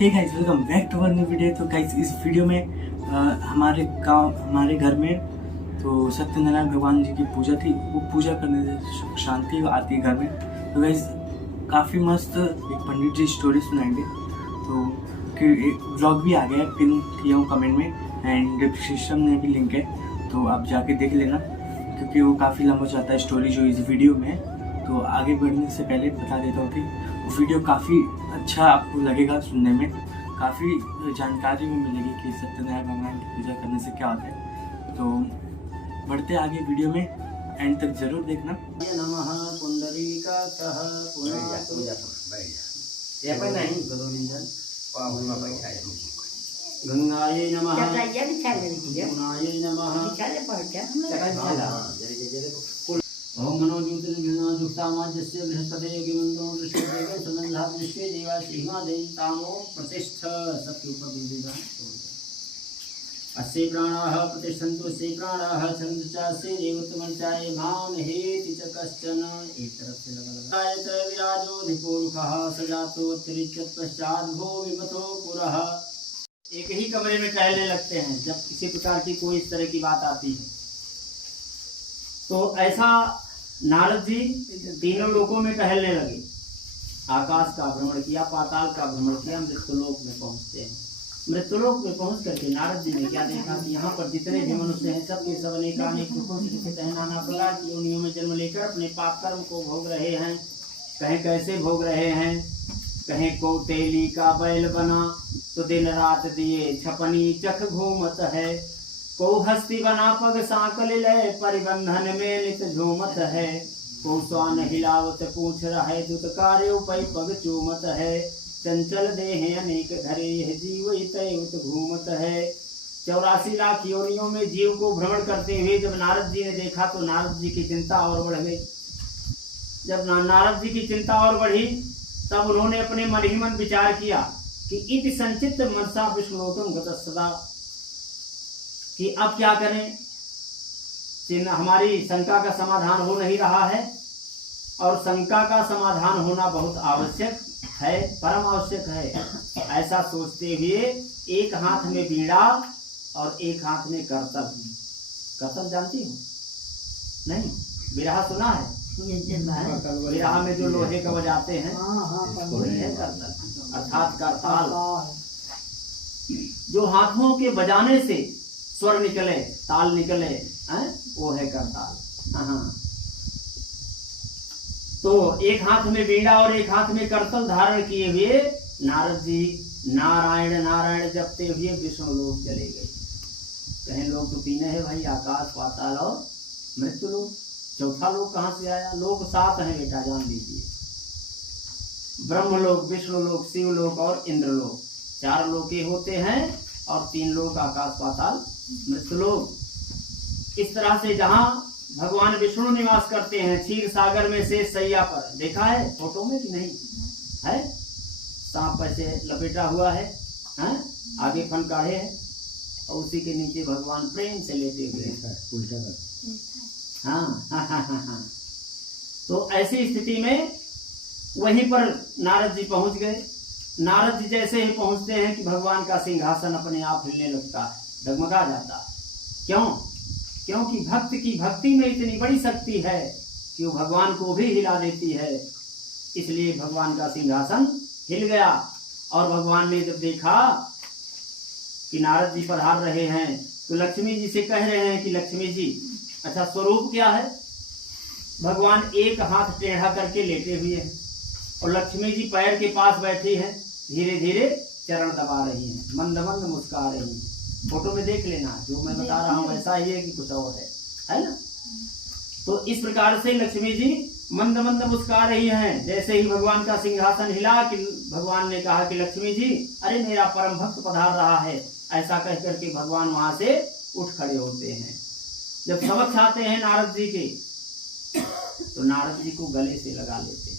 Hey guys, welcome back to our new video. तो guys, इस video में हमारे घर में तो सत्यनारायण भगवान जी की पूजा थी। वो पूजा करने से सुख शांति आती है घर में। तो गाइस, काफ़ी मस्त एक पंडित जी स्टोरी सुनाएंगे। तो एक व्लॉग भी आ गया है, पिन किया हूँ कमेंट में, एंड डिस्क्रिप्शन में भी लिंक है, तो आप जाके देख लेना, क्योंकि वो काफ़ी लंबा जाता है स्टोरी जो इस वीडियो में है। तो आगे बढ़ने से पहले बता देता हूँ कि वीडियो काफ़ी अच्छा आपको लगेगा सुनने में, काफ़ी जानकारी भी मिलेगी कि सत्यनारायण भगवान की पूजा करने से क्या होता है। तो बढ़ते आगे वीडियो में, एंड तक जरूर देखना। नमः पुंडरीकाक्षः गंगायै नमः पुनायै नमः ओम मनोज्योतिर्गुणाजुक्तामाजस्य बृहस्पतये किमन्तो दृश्यते सुनन्धा विश्वे देवा सीमा देवी तामो प्रतिष्ठ सबके ऊपर दूधिदा अस्य प्राणाः प्रतिष्ठन्तु अस्य प्राणाः छन्दश्चास्य देवत्वमर्चाय माम हेति च कश्चन। एक तरफ से लगायत विराजो धिपुरुषः सजातो त्रिचत् पश्चात् भो विमथो पुरः। एक ही कमरे में टहलने लगते हैं जब किसी प्रकार की कोई इस तरह की बात आती है। तो ऐसा नारद जी तीनों लोकों में टहलने लगे। आकाश का भ्रमण किया, पाताल का भ्रमण किया, मृत्युलोक में पहुंचते हैं। मृत्युलोक में पहुंच करके नारद जी ने क्या देखा कि यहाँ पर जितने भी मनुष्य हैं सबके सब अनेकानेक दुखों से स्थित हैं, नाना प्रकार की योनियों में जन्म लेकर अपने पाप कर्म को भोग रहे हैं। कहीं कैसे भोग रहे हैं, कहीं कौतेली का बैल बना तो दिन रात दिए छपनी चख घूमत है, को हस्ती बना पग सांकल ले परिबंधन में नित झूमत है, को स्वान हिलावत पूछ रहे दुत कार्य उपय पग चूमत है, चंचल देह अनेक धरे यह जीव इत घूमत है। 84 लाख योनियों में जीव को भ्रमण करते हुए जब नारद जी ने देखा तो नारद जी की चिंता और बढ़ गई। जब नारद जी की चिंता और बढ़ी तब उन्होंने अपने मन ही मन विचार किया कि इति संचित मनसा विष्णुलोकम गतः सदा, कि अब क्या करें, हमारी शंका का समाधान हो नहीं रहा है, और शंका का समाधान होना बहुत आवश्यक है, परम आवश्यक है। ऐसा सोचते हुए एक हाथ में बीड़ा और एक हाथ में करतल। करतल जानती हो? नहीं, बिरहा सुना है? बिरहा में जो लोहे का बजाते हैं वही है करतल, अर्थात करताल। जो हाथों के बजाने से स्वर निकले, ताल निकले, वो है करताल। तो एक हाथ में बीड़ा और एक हाथ में करतल धारण किए हुए नारद जी नारायण नारायण जपते हुए विष्णु लोक चले गए। कहीं लोग तो तीन है भाई, आकाश पाताल और मृत्यु लोक। चौथा लोक कहाँ से आया? लोक 7 है बेटा, जान लीजिए। ब्रह्मलोक, विष्णु लोक, शिव लोक और इंद्र लोक, 4 लोके होते हैं, और 3 लोक आकाश पाताल मृत्यु लोक। इस तरह से जहाँ भगवान विष्णु निवास करते हैं क्षीर सागर में से सैया पर, देखा है फोटो में कि नहीं है? सांप ऐसे लपेटा हुआ है, आगे फन काढ़े है, और उसी के नीचे भगवान प्रेम से लेटे हुए हैं। हाँ। तो ऐसी स्थिति में वहीं पर नारद जी पहुंच गए। नारद जी जैसे ही पहुंचते हैं कि भगवान का सिंहासन अपने आप हिलने लगता है, डगमगा जाता है। क्यों? क्योंकि भक्त की भक्ति में इतनी बड़ी शक्ति है कि वो भगवान को भी हिला देती है। इसलिए भगवान का सिंहासन हिल गया, और भगवान ने जब देखा कि नारद जी पधार रहे हैं तो लक्ष्मी जी से कह रहे हैं कि लक्ष्मी जी, अच्छा स्वरूप क्या है? भगवान एक हाथ टेढ़ा करके लेटे हुए हैं और लक्ष्मी जी पैर के पास बैठी हैं, धीरे धीरे चरण दबा रही हैं, मंद मंद मुस्कुरा रही हैं। फोटो में देख लेना, जो मैं बता रहा हूँ ऐसा ही है कि कुछ और है ना? तो इस प्रकार से लक्ष्मी जी मंद मंद मुस्कुरा रही हैं। जैसे ही भगवान का सिंहासन हिला कि भगवान ने कहा कि लक्ष्मी जी, अरे मेरा परम भक्त पधार रहा है। ऐसा कह करके भगवान वहां से उठ खड़े होते हैं। जब समक्ष आते हैं नारद जी के, तो नारद जी को गले से लगा लेते हैं।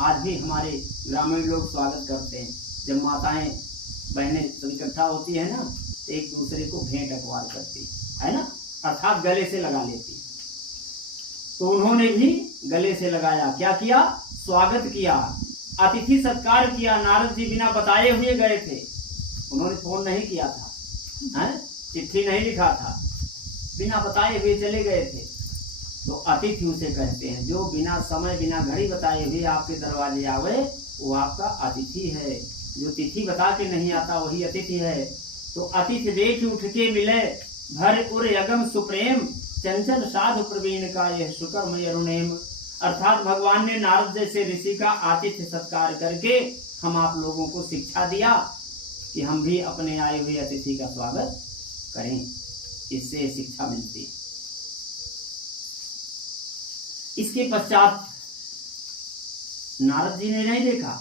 आज भी हमारे ग्रामीण लोग स्वागत करते हैं, जब माताएं बहनें सब इकट्ठा होती है ना, एक दूसरे को भेंट अखबार करती है ना, अर्थात गले से लगा लेती। तो उन्होंने भी गले से लगाया, क्या किया? स्वागत किया। अतिथि सत्कार किया। नारद जी बिना बताए हुए गए थे, उन्होंने फोन नहीं किया था, हैं? चिट्ठी नहीं लिखा था, बिना बताए हुए चले गए थे। तो अतिथि उसे कहते हैं, जो बिना समय बिना घड़ी बताए हुए आपके दरवाजे आवे वो आपका अतिथि है। जो तिथि बता के नहीं आता वही अतिथि है। तो अतिथि देख उठ के मिले, भर उर अगम सुप्रेम, चंचल साधु प्रवीण का यह शुक्रमय अरुणेम। अर्थात भगवान ने नारद जैसे ऋषि का आतिथ्य सत्कार करके हम आप लोगों को शिक्षा दिया कि हम भी अपने आए हुए अतिथि का स्वागत करें। इससे शिक्षा मिलती। इसके पश्चात नारद जी ने नहीं देखा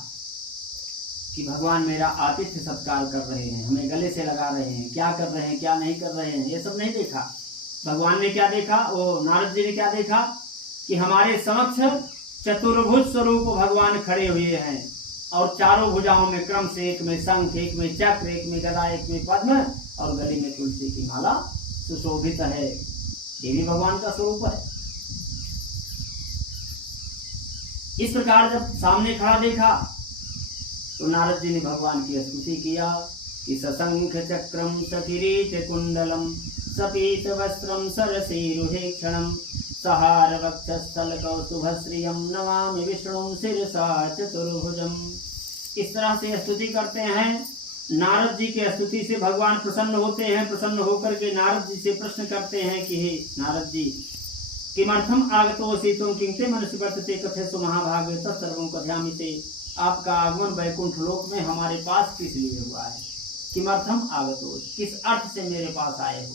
कि भगवान मेरा आतिथ्य सत्कार कर रहे हैं, हमें गले से लगा रहे हैं, क्या कर रहे हैं क्या नहीं कर रहे हैं, ये सब नहीं देखा। भगवान ने क्या देखा, वो नारद जी ने क्या देखा कि हमारे समक्ष चतुर्भुज स्वरूप भगवान खड़े हुए हैं और चारों भुजाओं में क्रम से, एक में शंख, एक में चक्र, एक में गदा, एक में पद्म और गले में तुलसी की माला सुशोभित है। ये भी भगवान का स्वरूप है। इस प्रकार जब सामने खड़ा देखा तो नारद जी ने भगवान की स्तुति किया कि सशंख चक्रम सकिरीट कुंडलम सपीत वस्त्रम सरसीरुहे क्षणम सहार वक्षस्थल कौस्तुभश्रियम नमामि विष्णु शिरसा चतुर्भुजम। इस तरह से स्तुति करते हैं। नारद जी के स्तुति से भगवान प्रसन्न होते हैं। प्रसन्न होकर के नारद जी से प्रश्न करते हैं कि हे नारद जी, किमर्थम आगतोऽसि त्वं किंते मनसि वर्तते कथयसु महाभागे तत्सर्वं कथयामि। आपका आगमन वैकुंठ लोक में हमारे पास किस लिए हुआ है? किमर्थम आगतोऽसि, किस अर्थ से मेरे पास आए हो,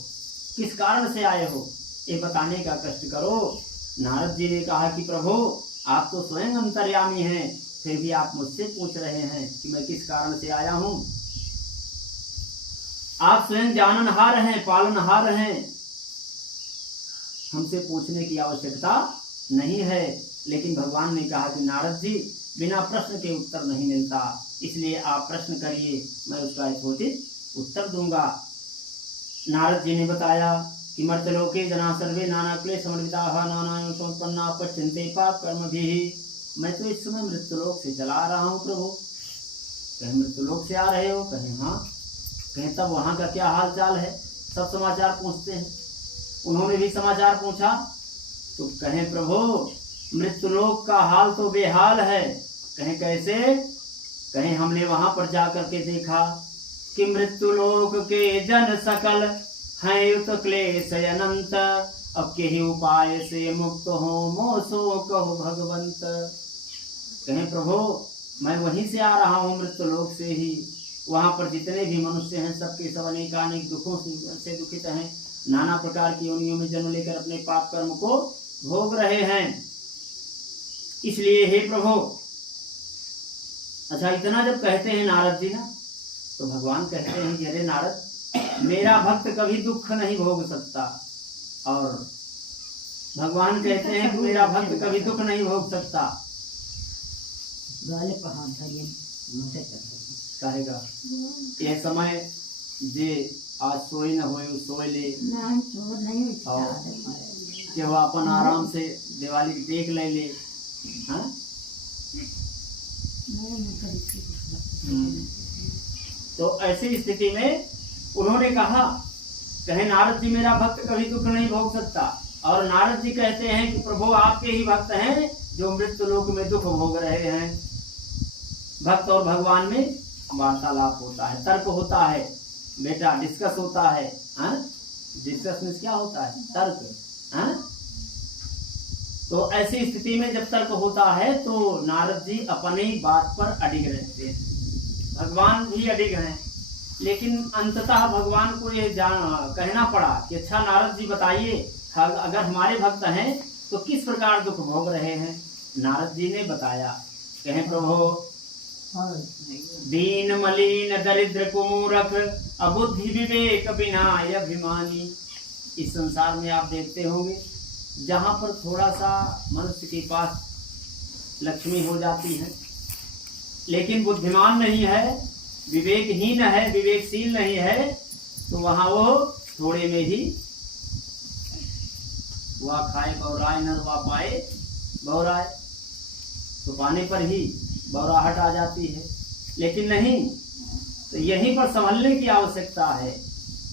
किस कारण से आए हो, ये बताने का कष्ट करो। नारद जी ने कहा कि प्रभु आप तो स्वयं अंतर्यामी हैं, फिर भी आप मुझसे पूछ रहे हैं कि मैं किस कारण से आया हूं। आप स्वयं जाननहार हैं, पालनहार हैं, हमसे पूछने की आवश्यकता नहीं है। लेकिन भगवान ने कहा कि नारद जी बिना प्रश्न के उत्तर नहीं मिलता, इसलिए आप प्रश्न करिए, मैं उसका यथोचित उत्तर दूंगा। नारद जी ने बताया कि मर्त्यलोके जना सर्वे नाना क्लेश समन्विताः नाना संपन्ना पच्यन्ते पाप कर्मभिः। मैं तो इस समय मृत्युलोक से चला आ रहा हूँ प्रभु। कहीं मृत्युलोक से आ रहे हो? कहीं हाँ। कहीं तब वहाँ का क्या हाल चाल है? सब समाचार पूछते हैं। उन्होंने भी समाचार पूछा तो कहें प्रभु मृत्युलोक का हाल तो बेहाल है। कहें कैसे? कहें हमने वहां पर जाकर के देखा कि मृत्युलोक के जन सकल हैं युत क्लेश अनंत, अब के ही उपाय से मुक्त हो मोसो कहो भगवंत। कहें प्रभु मैं वहीं से आ रहा हूँ, मृत्युलोक से ही। वहां पर जितने भी मनुष्य हैं सबके सब अनेकानेक दुखों से दुखित हैं, नाना प्रकार की योनियों में जन्म लेकर अपने पाप कर्म को भोग रहे हैं। इसलिए हे प्रभु, अच्छा इतना जब कहते हैं नारद जी ना, तो भगवान कहते हैं कि अरे नारद, मेरा भक्त कभी दुख नहीं भोग सकता। और भगवान कहते हैं कि मेरा भक्त कभी दुख नहीं भोग सकता। कहेगा यह समय जे आज सोए न होए सोए ले, कि वह अपन आराम से दिवाली देख ले। हाँ? तो ऐसी स्थिति में उन्होंने कहा, कहे नारद जी मेरा भक्त कभी दुख नहीं भोग सकता। और नारद जी कहते हैं कि प्रभु आपके ही भक्त हैं जो मृत्यु लोक में दुख भोग रहे हैं। भक्त और भगवान में वार्तालाप होता है, तर्क होता है बेटा, डिस्कस होता है। डिस्कस में क्या होता है? तर्क। तो ऐसी स्थिति में जब तर्क होता है तो नारद जी अपनी बात पर अडिग रहते हैं, भगवान भी अडिग हैं। लेकिन अंततः भगवान को ये कहना पड़ा कि अच्छा नारद जी बताइए, अगर हमारे भक्त हैं तो किस प्रकार दुख भोग रहे हैं। नारद जी ने बताया, कहें प्रभु दीन मलिन दरिद्र कुमूरख अबुद्धि विवेक विनाय अभिमानी। इस संसार में आप देखते होंगे जहाँ पर थोड़ा सा मनुष्य के पास लक्ष्मी हो जाती है लेकिन बुद्धिमान नहीं है, विवेकहीन है, विवेकशील नहीं है, तो वहाँ वो थोड़े में ही वह खाए बौराए नर वा पाए बौराए। तो पाने पर ही बौराहट आ जाती है। लेकिन नहीं, तो यहीं पर संभलने की आवश्यकता है।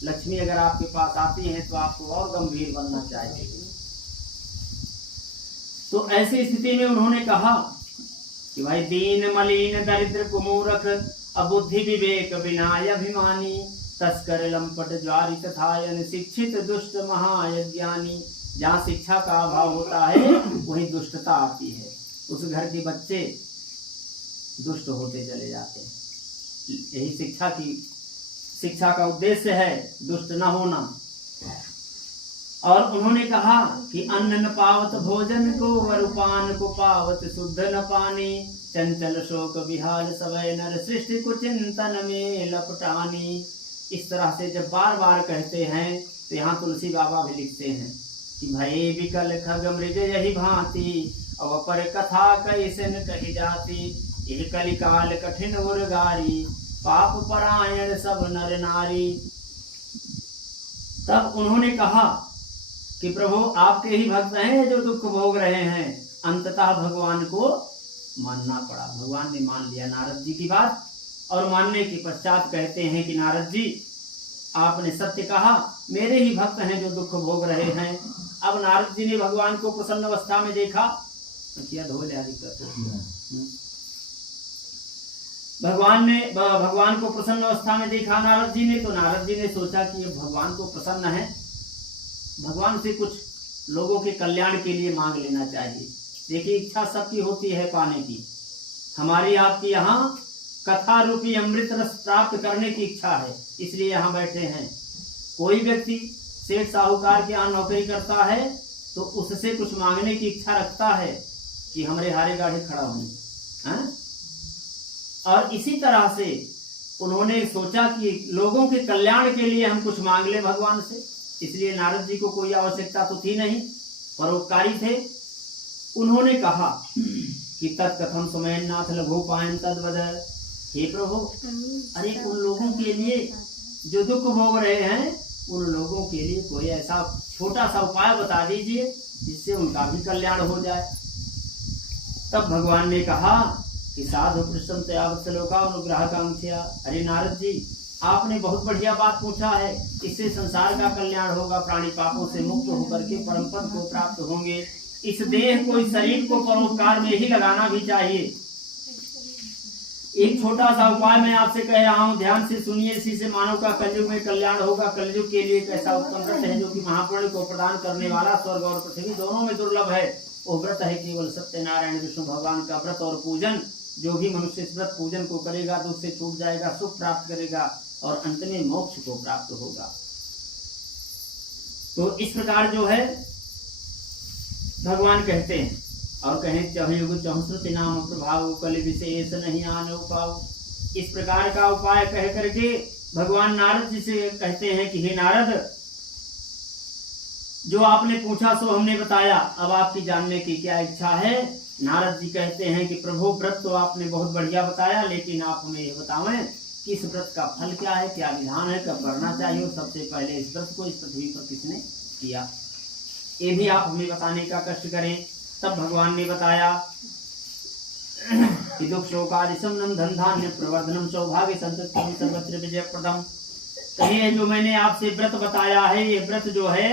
लक्ष्मी अगर आपके पास आती है तो आपको और गंभीर बनना चाहिए। तो ऐसी स्थिति में उन्होंने कहा कि भाई दीन मलिन दरिद्र कुमूरख अबुद्धि विवेक विनाय अभिमानी तस्कर लंपट ज्वारी तथा शिक्षित दुष्ट महायज्ञानी। जहाँ शिक्षा का अभाव होता है वही दुष्टता आती है। उस घर के बच्चे दुष्ट होते चले जाते हैं। यही शिक्षा का उद्देश्य है, दुष्ट न होना। और उन्होंने कहा कि अन्न न पावत भोजन को वरुपान को पावत शुद्ध न पानी चंचल शोक विहार सवै नर सृष्टि को चिंतन में लपटानी। इस तरह से जब बार बार कहते हैं तो यहाँ तुलसी बाबा भी लिखते हैं कि भय विकल खग मृग यही भांति अवपर कथा कैसे न कही जाती। यह कलिकाल कठिन उर्गारी पाप परायण सब नर नारी। तब उन्होंने कहा कि प्रभु आपके ही भक्त हैं जो दुख भोग रहे हैं। अंततः भगवान को मानना पड़ा। भगवान ने मान लिया नारद जी की बात, और मानने के पश्चात कहते हैं कि नारद जी आपने सत्य कहा, मेरे ही भक्त हैं जो दुख भोग रहे हैं। अब नारद जी ने भगवान को प्रसन्न अवस्था में देखा, किया धोले आदि भगवान को प्रसन्न अवस्था में देखा नारद जी ने, तो नारद जी ने सोचा कि ये भगवान को प्रसन्न है, भगवान से कुछ लोगों के कल्याण के लिए मांग लेना चाहिए। देखिए इच्छा सबकी होती है पाने की। हमारी आपकी यहाँ कथा रूपी अमृत रस प्राप्त करने की इच्छा है, इसलिए यहाँ बैठे हैं। कोई व्यक्ति सेठ साहूकार के यहाँ नौकरी करता है तो उससे कुछ मांगने की इच्छा रखता है कि हमारे हारे गाढ़े खड़ा हों। और इसी तरह से उन्होंने सोचा कि लोगों के कल्याण के लिए हम कुछ मांग ले भगवान से। इसलिए नारद जी को कोई आवश्यकता तो थी नहीं, परोपकारी थे। उन्होंने कहा कि तत्कथम सुमैनाथ लघुपायन तद्वद। हे प्रभु, अरे उन लोगों के लिए जो दुख भोग रहे हैं, उन लोगों के लिए कोई ऐसा छोटा सा उपाय बता दीजिए जिससे उनका भी कल्याण हो जाए। तब भगवान ने कहा कि साधु कृष्ण तयावत्सलोका अनुग्रह कांक्षया। अरे नारद जी, आपने बहुत बढ़िया बात पूछा है। इससे संसार का कल्याण होगा, प्राणी पापों से मुक्त होकर के परम पद को प्राप्त होंगे। इस देह को, इस शरीर को परोपकार में ही लगाना भी चाहिए। एक छोटा सा उपाय मैं आपसे कह रहा हूँ, ध्यान से सुनिए। इसी से मानव का कलयुग में कल्याण होगा। कलयुग के लिए एक ऐसा उत्तम व्रत है जो कि महापुण्य को प्रदान करने वाला, स्वर्ग और पृथ्वी दोनों में दुर्लभ है। वो व्रत है केवल सत्यनारायण विष्णु भगवान का व्रत और पूजन। जो भी मनुष्य इस व्रत पूजन को करेगा दुख से छूट जाएगा, सुख प्राप्त करेगा और अंत में मोक्ष को प्राप्त होगा। तो इस प्रकार जो है भगवान कहते हैं, और कहें चहुयुग चहुश्रुति नाम प्रभाव कल विशेष नहीं आने पाओ। इस प्रकार का उपाय कह करके भगवान नारद जी से कहते हैं कि हे नारद, जो आपने पूछा सो हमने बताया। अब आपकी जानने की क्या इच्छा है? नारद जी कहते हैं कि प्रभु, व्रत तो आपने बहुत बढ़िया बताया, लेकिन आप हमें यह बतावें कि इस व्रत का फल क्या है, क्या विधान है, कब करना चाहिए, और सबसे पहले इस व्रत को इस पृथ्वी पर किसने किया, ये भी आप हमें बताने का कष्ट करें। तब भगवान ने बताया कि दुख शोकादिशमनम धन धान्य प्रवर्धनम सौभाग्य संतति सर्वत्र विजय प्रदम। तो ये जो मैंने आपसे व्रत बताया है, ये व्रत जो है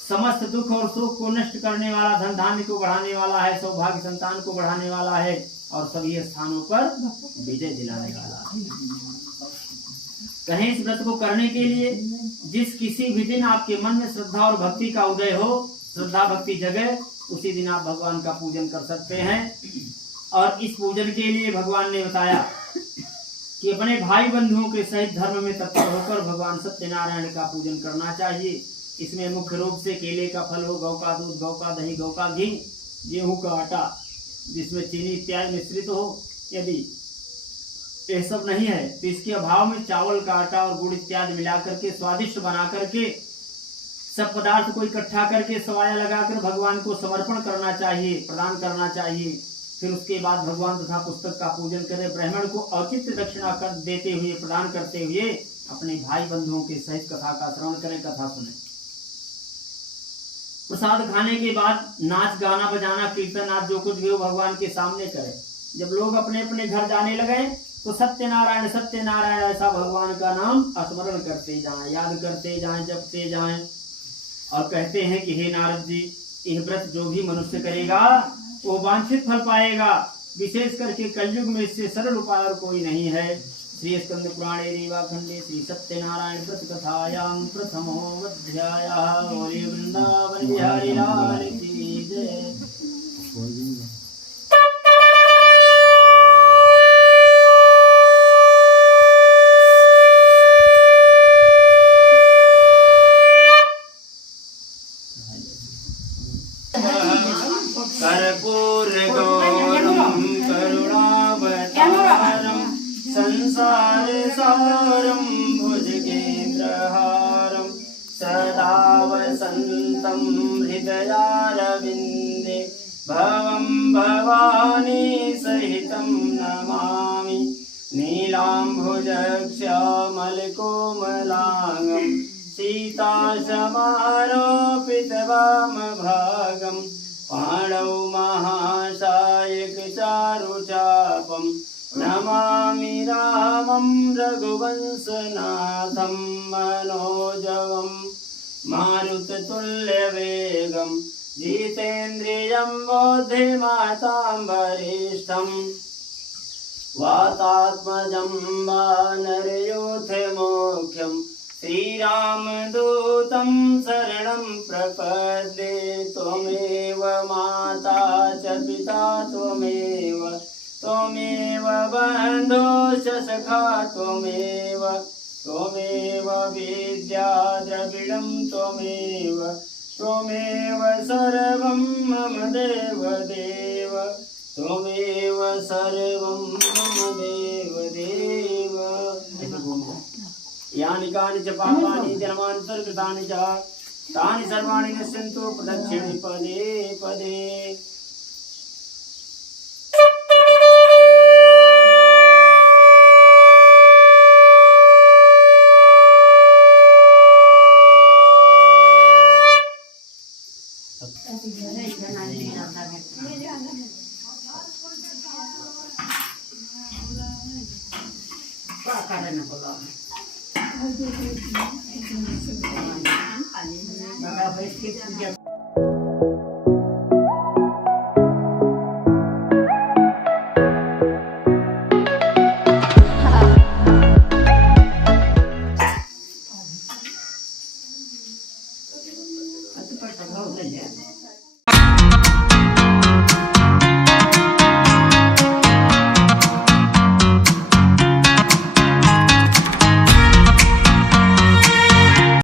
समस्त दुख और सुख को नष्ट करने वाला, धन धान्य को बढ़ाने वाला है, सौभाग्य संतान को बढ़ाने वाला है, और सभी स्थानों पर विजय दिलाने वाला है। कहें इस व्रत को करने के लिए जिस किसी भी दिन आपके मन में श्रद्धा और भक्ति का उदय हो, श्रद्धा भक्ति जगे, उसी दिन आप भगवान का पूजन कर सकते हैं। और इस पूजन के लिए भगवान ने बताया कि अपने भाई बंधुओं के सहित धर्म में तत्पर होकर भगवान सत्यनारायण का पूजन करना चाहिए। इसमें मुख्य रूप से केले का फल हो, गौ का दूध, गौ का दही, गौ का घी, गेहूं का आटा जिसमें चीनी इत्यादि मिश्रित हो। यदि ये सब नहीं है तो इसके अभाव में चावल का आटा और गुड़ इत्यादि मिला करके स्वादिष्ट बना करके सब पदार्थ को इकट्ठा करके सवाया लगाकर भगवान को समर्पण करना चाहिए, प्रदान करना चाहिए। फिर उसके बाद भगवान तथा पुस्तक का पूजन करें, ब्राह्मण को औचित्य दक्षिणा कर देते हुए, प्रदान करते हुए अपने भाई बंधुओं के सहित कथा का श्रवण करें, कथा सुने। प्रसाद खाने के बाद नाच गाना बजाना कीर्तन आज जो कुछ भी हो भगवान के सामने करें। जब लोग अपने अपने घर जाने लगे तो सत्यनारायण ऐसा भगवान का नाम स्मरण करते जाएं, याद करते जाएं, जपते जाएं। और कहते हैं कि हे नारद जी, यह व्रत जो भी मनुष्य करेगा वो वांछित फल पाएगा। विशेष करके कलयुग में इससे सरल उपाय और कोई नहीं है। श्री स्कंद पुराणे रेवाखंडे श्री सत्यनारायण व्रत कथायां प्रथमो अध्यायः। बोले वृंदावन बिहारी लाल की जय। कर्पूरगौरं करुणावतारं संसारसारं भुजगेन्द्रहारं सदा वसन्तं हृदयारविन्दे भवं भवानी सहितं नमामि। नीलाम्बुजश्यामलकोमलांगं सीताशमारोपितवामभागं पाणौ महासायकचारुचापं नमामि रामं रघुवंशनाथं मनोजवं मारुततुल्यवेगं जितेन्द्रियं बुद्धिमतां वरिष्ठं वातात्मजं वानरयूथमुख्यं श्रीरामदूतं शरणं प्रपद्ये। त्वमेव माता च पिता त्वमेव बन्धुश्च सखा त्वमेव विद्या द्रविणं त्वमेव सर्वं मम देवदेव। त्वमेव सर्वं मम देवदेव। यानि कानि च पापानि जन्मान्तरकृतानि च तानि सर्वाणि नश्यन्तु प्रदक्षिणे पदे पदे। Maka